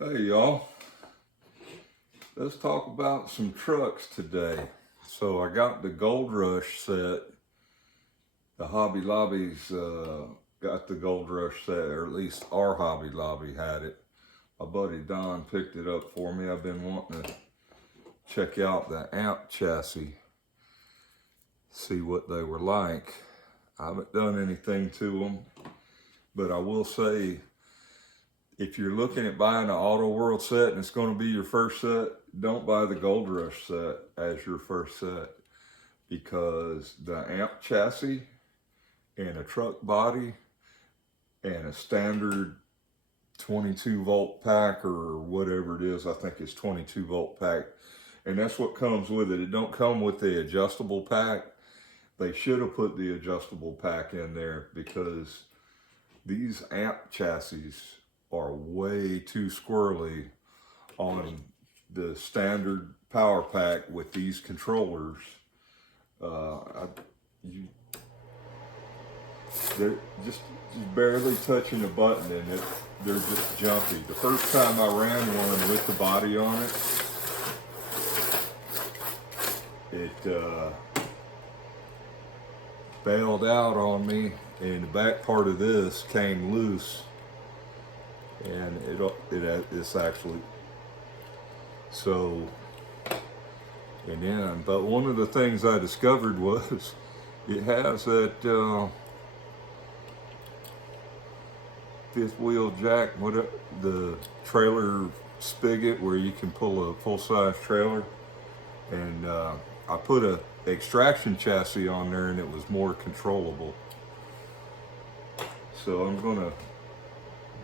Hey y'all, let's talk about some trucks today. So I got the Gold Rush set. The Hobby Lobby's got the Gold Rush set, or at least our Hobby Lobby had it. My buddy Don picked it up for me. I've been wanting to check out the amp chassis, see what they were like. I haven't done anything to them, but I will say, if you're looking at buying an Auto World set and it's going to be your first set, don't buy the Gold Rush set as your first set, because the amp chassis and a truck body and a standard 22 volt pack or whatever it is, I think it's 22 volt pack, and that's what comes with it. It don't come with the adjustable pack. They should have put the adjustable pack in there, because these amp chassis are way too squirrely on the standard power pack with these controllers. They're just barely touching the button and they're just jumpy. The first time I ran one with the body on it, it bailed out on me, and the back part of this came loose, and it's actually so. And then, but one of the things I discovered was it has that fifth wheel jack, the trailer spigot where you can pull a full-size trailer, and I put a extraction chassis on there and it was more controllable. So I'm gonna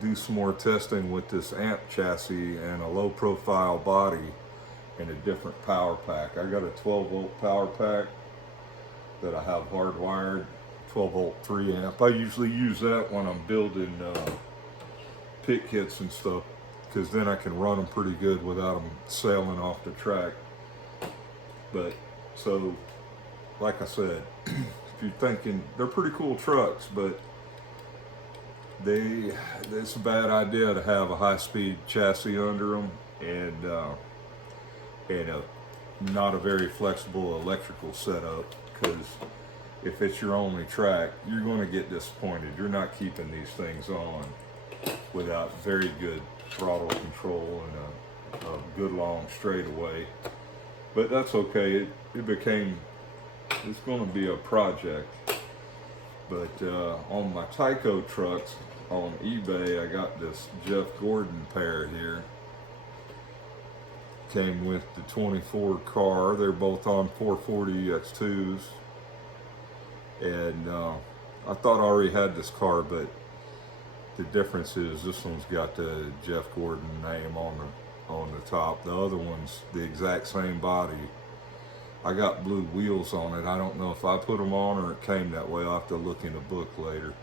do some more testing with this amp chassis and a low profile body and a different power pack. I got a 12 volt power pack that I have hardwired, 12 volt 3 amp. I usually use that when I'm building pit kits and stuff, because then I can run them pretty good without them sailing off the track. But so, like I said, if you're thinking, they're pretty cool trucks, but it's a bad idea to have a high-speed chassis under them and not a very flexible electrical setup, because if it's your only track, you're going to get disappointed. You're not keeping these things on without very good throttle control and a good long straightaway. But that's okay. It's going to be a project. But on my Tyco trucks on eBay, I got this Jeff Gordon pair here. Came with the 24 car. They're both on 440 X2s. And I thought I already had this car, but the difference is this one's got the Jeff Gordon name on the top. The other one's the exact same body. I got blue wheels on it. I don't know if I put them on or it came that way. I'll have to look in the book later.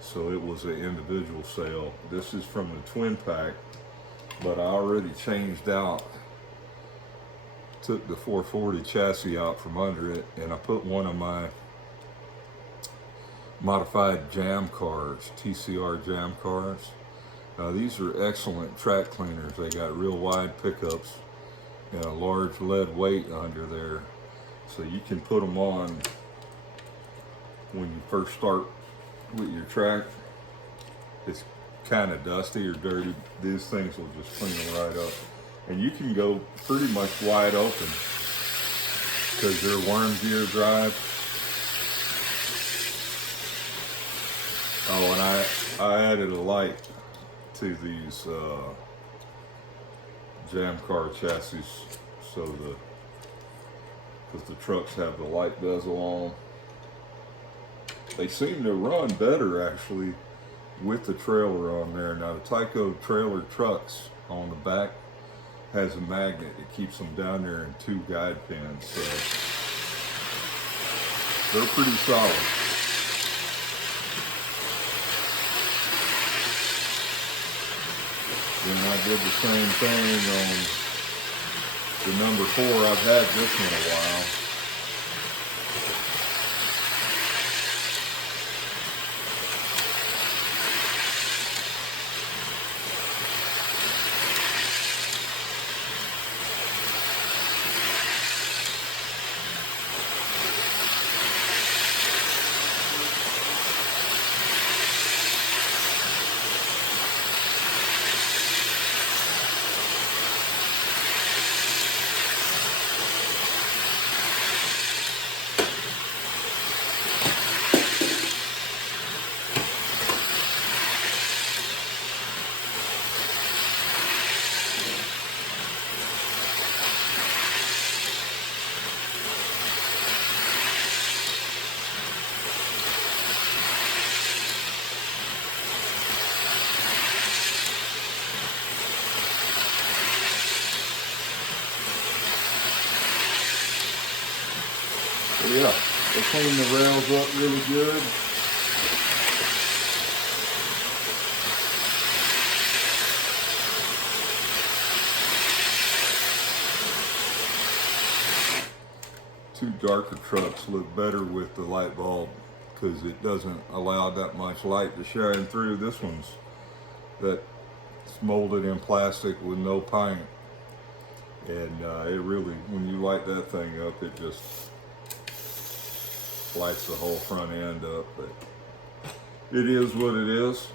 So it was an individual sale. This is from the twin pack, but I already changed out, took the 440 chassis out from under it, and I put one of my modified jam cars, TCR jam cars. These are excellent track cleaners. They got real wide pickups and a large lead weight under there, so you can put them on when you first start with your track. It's kind of dusty or dirty, these things will just clean it right up, and you can go pretty much wide open because they're worm gear drive. Oh, and I added a light to these jam car chassis, so because the trucks have the light bezel on them. They seem to run better actually with the trailer on there. Now the Tyco trailer trucks on the back has a magnet that keeps them down there in 2 guide pins, so they're pretty solid. Then I did the same thing on the number 4. I've had this one a while. yeah, they cleaned the rails up really good. Two darker trucks look better with the light bulb because it doesn't allow that much light to shine through. This one's that's molded in plastic with no paint, and it really, when you light that thing up, it just lights the whole front end up. But it is what it is.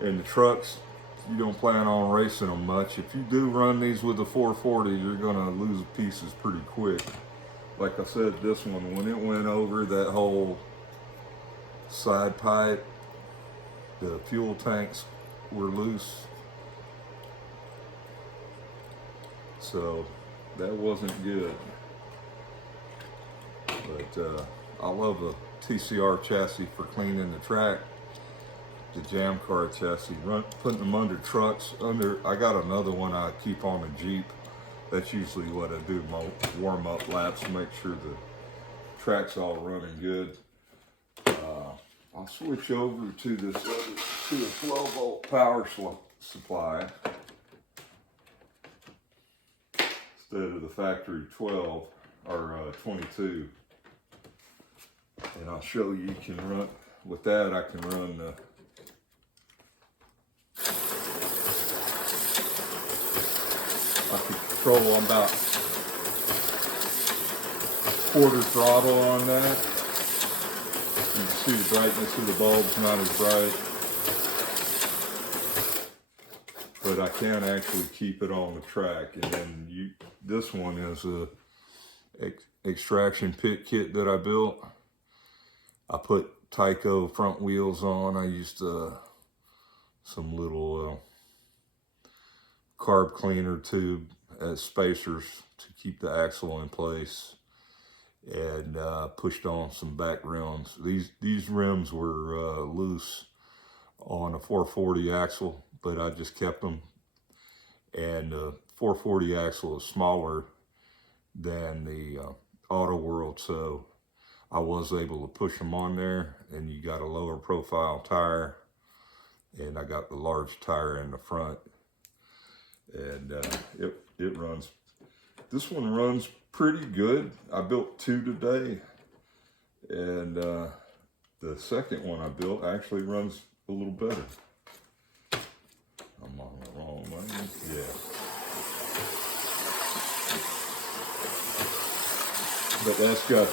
And the trucks, you don't plan on racing them much. If you do run these with the 440, you're gonna lose pieces pretty quick. Like I said, this one, when it went over that whole side pipe, the fuel tanks were loose. So that wasn't good. But I love a TCR chassis for cleaning the track. The jam car chassis, putting them under trucks. I got another one I keep on a Jeep. That's usually what I do, my warm-up laps, make sure the track's all running good. I'll switch over to this to a 12-volt power supply instead of the factory 12 or 22. And I'll show you can run, with that I can run the I can control about quarter throttle on that. You can see the brightness of the bulb's not as bright, but I can actually keep it on the track. And then this one is a extraction pit kit that I built. I put Tyco front wheels on. I used some little carb cleaner tube as spacers to keep the axle in place, and pushed on some back rims. These rims were loose on a 440 axle, but I just kept them. And the 440 axle is smaller than the Auto World, so I was able to push them on there, and you got a lower profile tire, and I got the large tire in the front. And it runs, this one runs pretty good. I built two today, and the second one I built actually runs a little better. I'm on the wrong lane, yeah. But that's got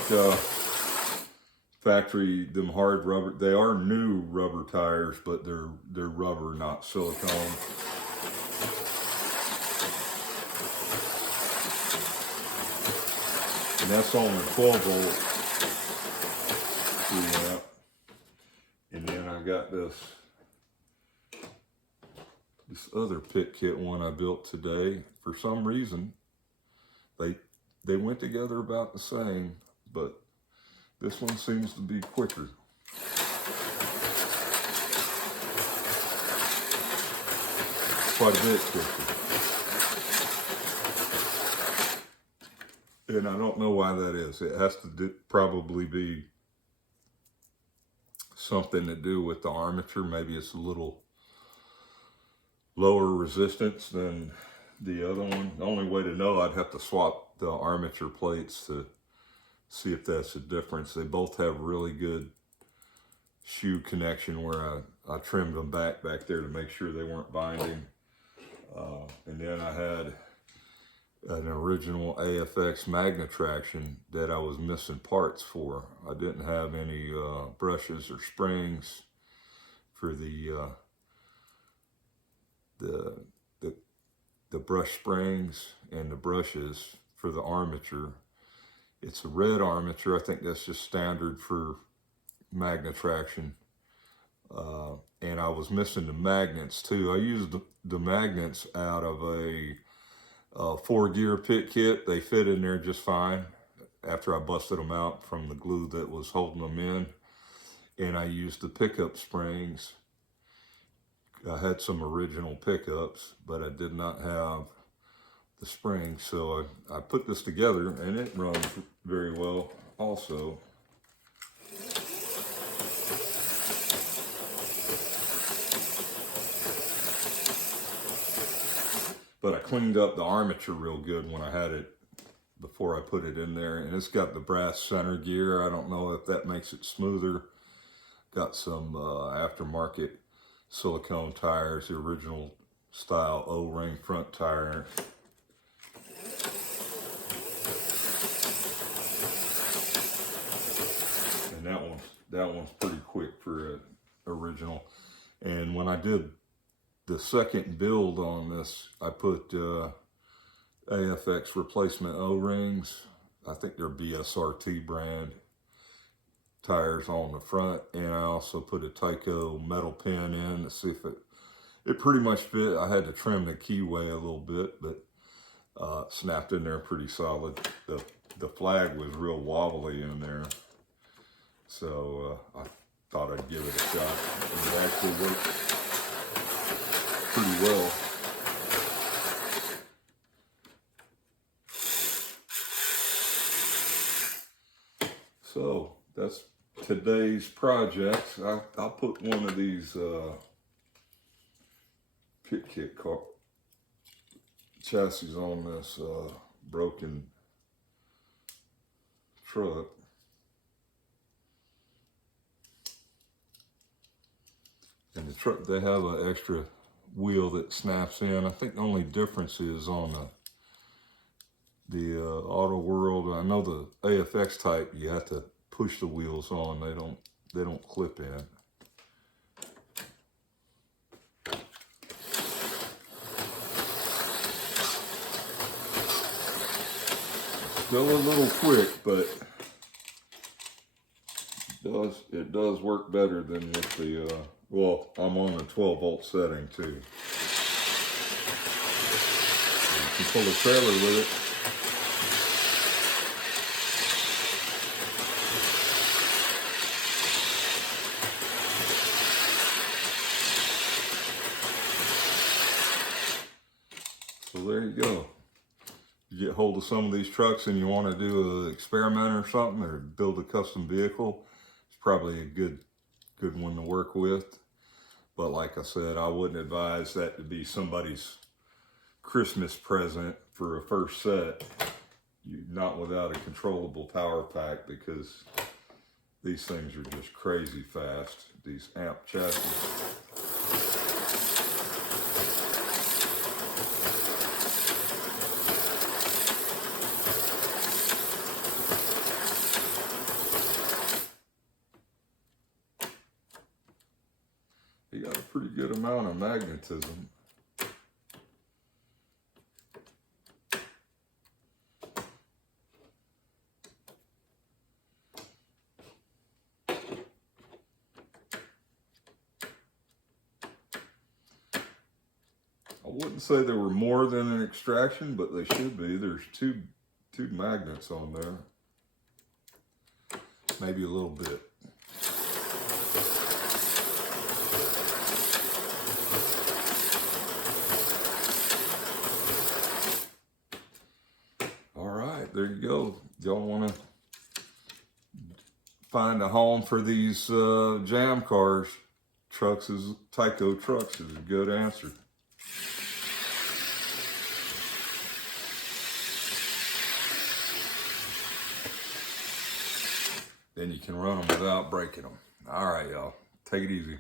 factory, them hard rubber, they are new rubber tires, but they're rubber, not silicone. And that's only 12 volt. Yeah. And then I got this other pit kit one I built today. For some reason, they went together about the same, but this one seems to be quicker. Quite a bit quicker. And I don't know why that is. It has to probably be something to do with the armature. Maybe it's a little lower resistance than the other one. The only way to know, I'd have to swap the armature plates to see if that's a difference. They both have really good shoe connection where I trimmed them back there to make sure they weren't binding. And then I had an original AFX magnet traction that I was missing parts for. I didn't have any brushes or springs for the brush springs and the brushes for the armature. It's a red armature. I think that's just standard for magnet traction. And I was missing the magnets too. I used the magnets out of a 4-gear pit kit. They fit in there just fine after I busted them out from the glue that was holding them in. And I used the pickup springs. I had some original pickups, but I did not have the springs. So I put this together, and it runs very well. also. But I cleaned up the armature real good when I had it, before I put it in there. And it's got the brass center gear. I don't know if that makes it smoother. Got some aftermarket silicone tires, the original style O-ring front tire. And that one's pretty quick for original. And when I did the second build on this, I put AFX replacement O-rings. I think they're BSRT brand tires on the front, and I also put a Tyco metal pin in to see if it pretty much fit. I had to trim the keyway a little bit, but snapped in there pretty solid. The flag was real wobbly in there, so I thought I'd give it a shot, and it actually worked pretty well. So that's today's projects. I'll put one of these pit kit car chassis on this broken truck. And the truck, they have an extra wheel that snaps in. I think the only difference is on the Auto World. I know the AFX type, you have to push the wheels on. They don't clip in. Still a little quick, but it does work better than with the well, I'm on the 12-volt setting too. You can pull a trailer with it. So there you go. You get hold of some of these trucks and you want to do an experiment or something, or build a custom vehicle, it's probably a good one to work with. But like I said, I wouldn't advise that to be somebody's Christmas present for a first set. Not without a controllable power pack, because these things are just crazy fast, these amp chassis. You got a pretty good amount of magnetism. I wouldn't say there were more than an extraction, but they should be. There's two magnets on there. Maybe a little bit. All right, there you go. Y'all want to find a home for these jam cars? Tyco trucks is a good answer. Then you can run them without breaking them. All right, y'all. Take it easy.